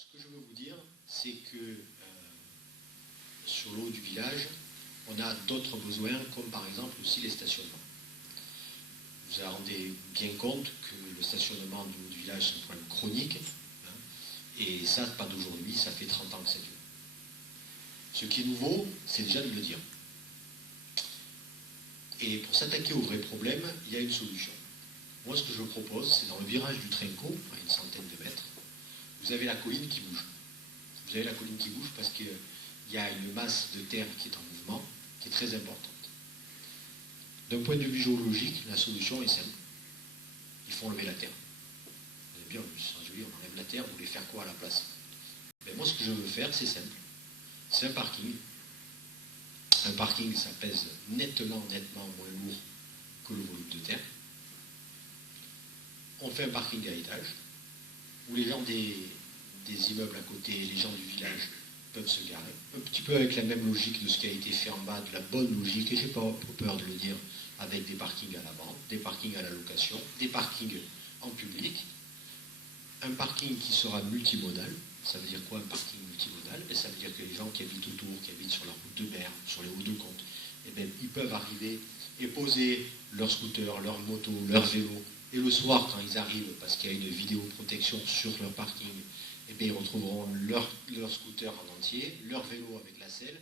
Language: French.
Ce que je veux vous dire, c'est que sur l'eau du village, on a d'autres besoins, comme par exemple aussi les stationnements. Vous vous rendez bien compte que le stationnement de l'eau du village, c'est un problème chronique, hein, et ça, pas d'aujourd'hui, ça fait 30 ans que ça dure. Ce qui est nouveau, c'est déjà de le dire. Et pour s'attaquer au vrai problème, il y a une solution. Moi, ce que je propose, c'est dans le virage du Trinquot, à une centaine de mètres, vous avez la colline qui bouge. Vous avez la colline qui bouge parce qu'il y a une masse de terre qui est en mouvement, qui est très importante. D'un point de vue géologique, la solution est simple. Il faut enlever la terre. Vous avez bien vu, on enlève la terre, vous voulez faire quoi à la place? Ben moi, ce que je veux faire, c'est simple. C'est un parking. Un parking, ça pèse nettement moins lourd que le volume de terre. On fait un parking à étage, où les gens des immeubles à côté, les gens du village peuvent se garer. Un petit peu avec la même logique de ce qui a été fait en bas, de la bonne logique, et je n'ai pas peur de le dire, avec des parkings à la vente, des parkings à la location, des parkings en public. Un parking qui sera multimodal. Ça veut dire quoi un parking multimodal? Et ça veut dire que les gens qui habitent autour, qui habitent sur la route de Berne, sur les routes de Comte, eh bien, ils peuvent arriver et poser leur scooter, leur moto, leur vélo. Et le soir, quand ils arrivent, parce qu'il y a une vidéoprotection sur leur parking, eh bien, ils retrouveront leur scooter en entier, leur vélo avec la selle,